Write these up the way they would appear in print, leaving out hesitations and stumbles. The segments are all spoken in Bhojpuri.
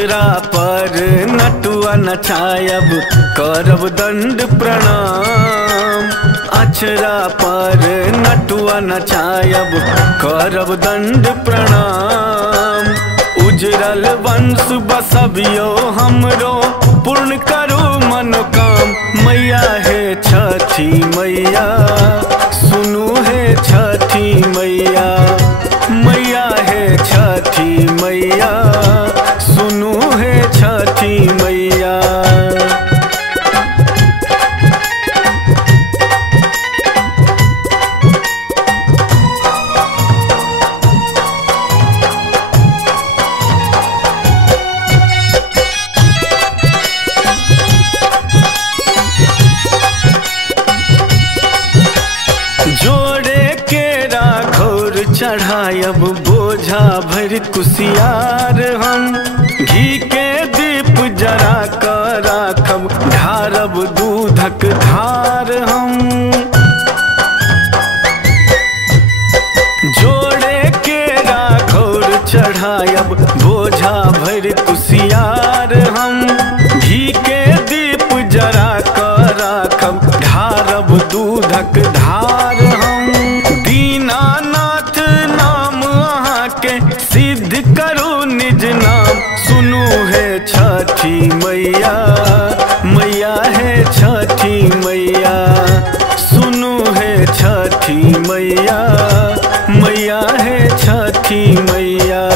अचरा पर नटुआ नचायब करब दंड प्रणाम। अचरा पर नटुआ नचायब करब दंड प्रणाम। उजरल वंश बसबियो हमरो पूर्ण करो मनोकाम। मैया हे छठी मैया सुनू हे छठी मैया। मैया हे छठी मैया सुनू हे छठी मैया। जोड़े केरा घोर चढ़ायब बोझा भर कुसियार हम। घी के दीप जरा कर राखब ढारब दूधक धार हम। जोड़े केरा घोर चढ़ायब बोझा भर कुसियार हम। घी के दीप जरा कर राखब ढारब दूधक धार हम। दीनानाथ नाम अहाँ के सिद्ध करू निज नाम। सुनू हे छठी मैया मैया हे छठी मैया। सुनू हे छठी मैया मैया हे छठी मैया।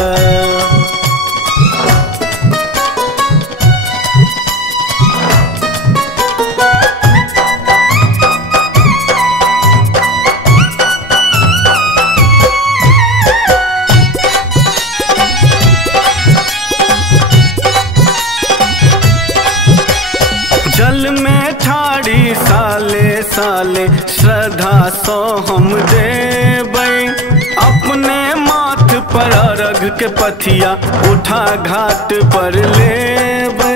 जल में ठाड़ी साले साले श्रद्धा सो हम देबै। अपने माथ पर अर्घ के पथिया उठा घाट पर लेबै।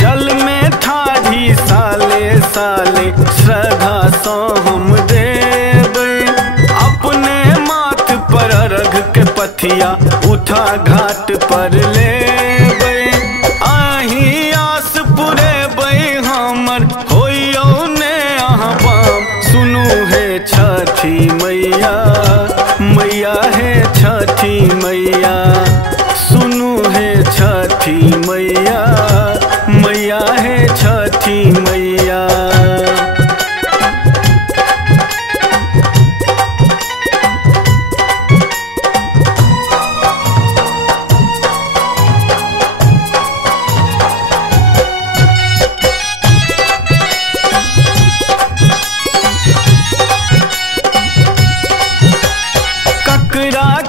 जल में ठाड़ी साले साले श्रद्धा सो हम देबै। अपने माथ पर अर्घ के पथिया उठा घाट पर लेबै। आही आस पुरेबै हमर होइयो ने अहाँ बाम। सुनू हे छठी मैया मैया हे छठी मैया। सुनू हे छठी मैया मैया हे छठी मैया।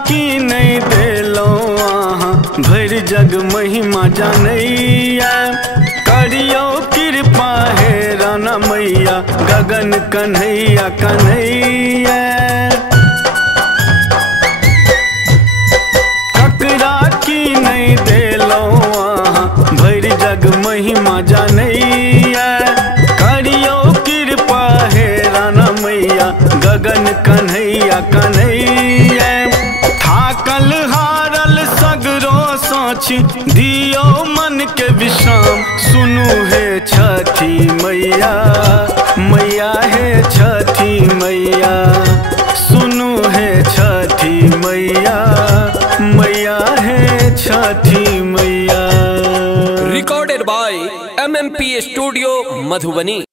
की नहीं देलो अहाँ भर जग महिमा जानैया। करियो कृपा हे राना मैया गगन कन्हैया कन्हैया। ककरा की नहीं देलो अहाँ भर जग महिमा जानैया। करियो कृपा हे राना मैया गगन कन्हैया कन्हैया। थाकल हारल सगरो सोची दियो मन के विश्राम। सुनू हे छठी मैया मैया हे छठी मैया। सुनू हे छठी मैया मैया हे Chhathi Maiya. Recorded by MMP studio Madhubani.